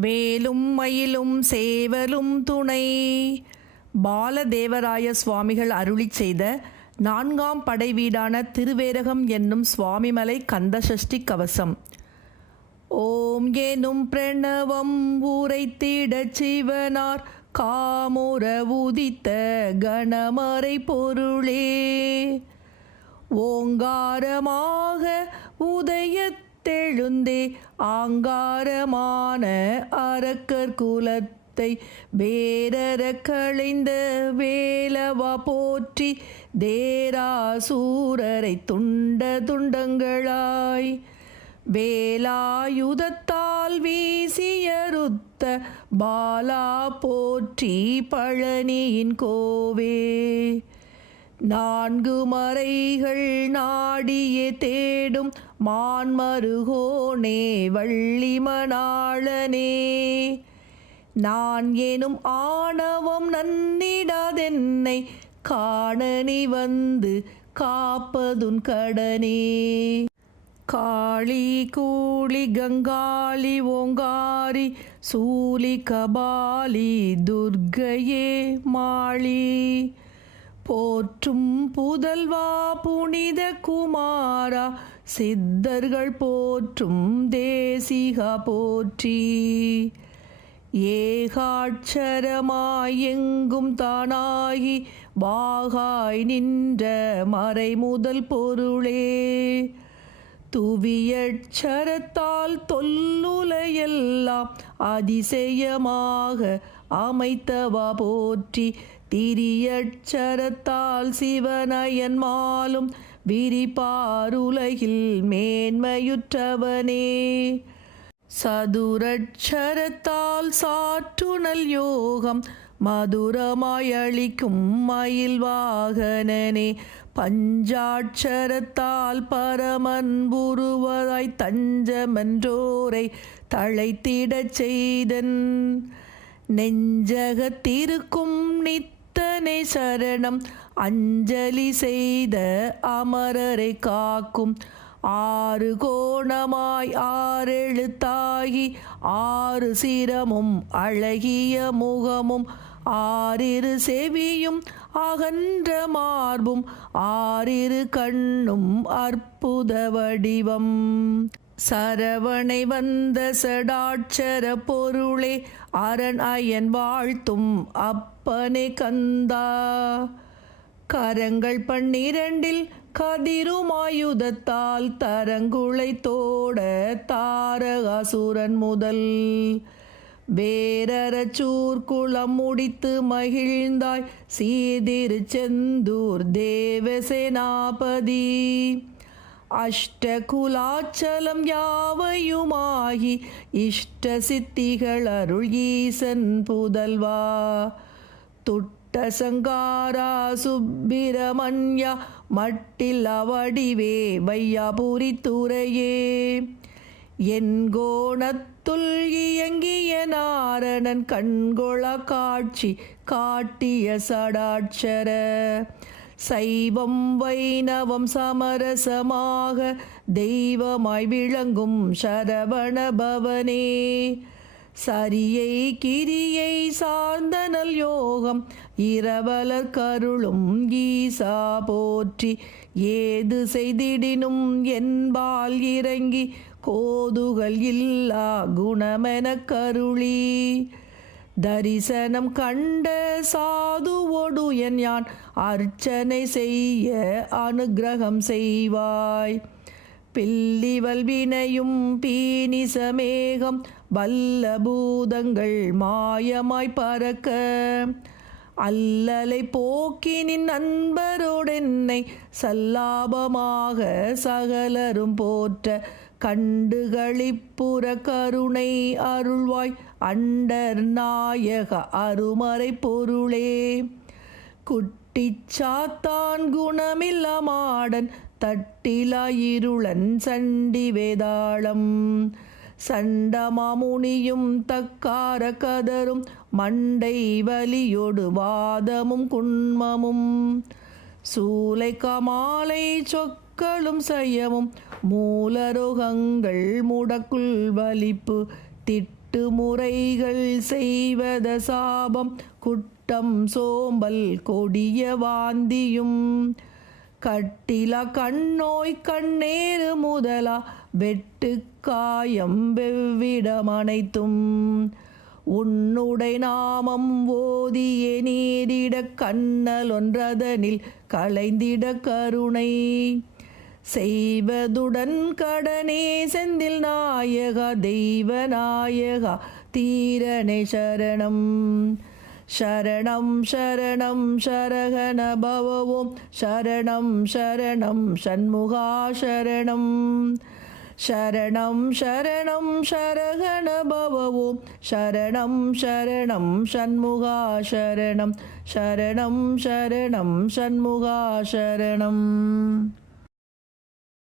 வேலும் மயிலும் சேவலும் துணை. பாலதேவராய சுவாமிகள் அருளிச் செய்த நான்காம் படை வீடான திருவேரகம் என்னும் சுவாமிமலை கந்தசஷ்டி கவசம். ஓம் எனும் பிரணவம் உரைத்திடச் சிவனார் காமுற உதித்த கணமறை பொருளே. ஓங்காரமாக உதயத்தெழுந்தே ஆங்காரமான அரக்கர் குலத்தை வேரர களைந்த வேலவா போற்றி தேராசூரரை துண்ட துண்டங்களாய். வேலாயுதத்தால் வீசியறுத்த பாலா போற்றி பழனியின் கோவே. நான்கு மறைகள் நாடியே தேடும் மான்மருகோனே வள்ளி மணாளனே நான் எனும் ஆணவம் நன்னிடாதென்னை காணனி வந்து காப்பதுன் கடனே. காளி கூளி கங்காளி ஓங்காரி சூலி கபாலி துர்கையே மாளி. போற்றும் புதல்வா புனித குமாரா சித்தர்கள் போற்றும் தேசிகா போற்றி. ஏகாட்சரமாய் எங்கும் தானாகி வாகாய் நின்ற மறைமுதல் பொருளே. துவியட்சரத்தால் தொல்லுலையெல்லாம் அதிசயமாக அமைத்தவா போற்றி. திரியட்சரத்தால் சிவனயன் மாலும் விரிபாருலகில் மேன்மையுற்றவனே. சதுரட்சரத்தால் சாற்றுணல் யோகம் மதுரமாயளிக்கும் மயில் வாகனனே. பஞ்சாட்சரத்தால் பரமன் உருவதாய் தஞ்சமென்றோரை தழைத்திடச் செய்தன். நெஞ்சகத்திருக்கும் நித் அத்தனை சரணம். அஞ்சலி செய்த அமரரை காக்கும். ஆறு கோணமாய் ஆறெழுத்தாகி ஆறு சிரமும் அழகிய முகமும். ஆறிரு செவியும் அகன்ற மார்பும். ஆறிரு கண்ணும் அற்புத வடிவம். சரவணை வந்த சடாட்சர பொருளே அரண் அயன் வாழ்த்தும் அப்பனே கந்தா. கரங்கள் பன்னிரண்டில் கதிருமாயுதத்தால் தரங்குளை தோட தாரகாசுரன் முதல். வேரரச்சூர் குளம் முடித்து மகிழ்ந்தாய் சீதிரு செந்தூர் தேவசேனாபதி. அஷ்டகுலாச்சலம் யாவையுமாகி இஷ்ட சித்திகள் அருள் ஈசன் புதல்வா. துட்ட சங்காரா சுப்பிரமண்யா மட்டில் அவடிவே வையாபுரி துறையே. என் கோணத்துள் இயங்கிய நாரணன் கண்கொள காட்சி காட்டிய சடாட்சர. சைவம் வைணவம் சமரசமாக தெய்வமாய் விளங்கும் சரவண பவனே. சரியை கிரியை சார்ந்தனல் யோகம் இரவலர் கருளும் கீசா போற்றி ஏது செய்திடினும் என்பால் இறங்கி கோதுகள் இல்லா குணமென கருளி. தரிசனம் கண்ட சாது சாதுவோடு என் யான் அர்ச்சனை செய்ய அனுக்கிரகம் செய்வாய். பில்லிவல் வினையும் பீனிசமேகம் வல்ல பூதங்கள் மாயமாய் பறக்க. அல்லலை போக்கினின் நண்பரோடென்னை சல்லாபமாக சகலரும் போற்ற. கண்டுகளிப்புற கருணை அருள்வாய் அண்டர் நாயக அருமறை பொருளே. குட்டிச்சாத்தான் குணமில்லமாடன் தட்டிலாயிருளன் சண்டி வேதாளம். சண்டமாமுனியும் தக்கார கதரும் மண்டை வலியொடு வாதமும் குண்மமும். சூலை கமாலை சொற்களும் செய்யவும் மூலரோகங்கள் முடக்குள் வலிப்பு திட்டு முறைகள் செய்வத சாபம் குட்டம் சோம்பல் கொடிய வாந்தியும். கட்டில கண்ணோய் கண்ணேறு முதலா வெட்டு காயம் வெவ்விடம் அனைத்தும். உன்னுடை நாமம் ஓதிய நீரிட கண்ணல் ஒன்றதனில் களைந்திட கருணை. செய்வதுடன் கடனே செந்தில் நாயகா தெய்வ நாயகா தீரனை சரணம். சரணம் சரணம் சரகண பவவோம் சரணம் சரணம் சண்முகா சரணம் சரணம் சரணம் சரகண பவவோம் சரணம் சரணம் சண்முகா சரணம் சரணம் சரணம் சண்முகா சரணம்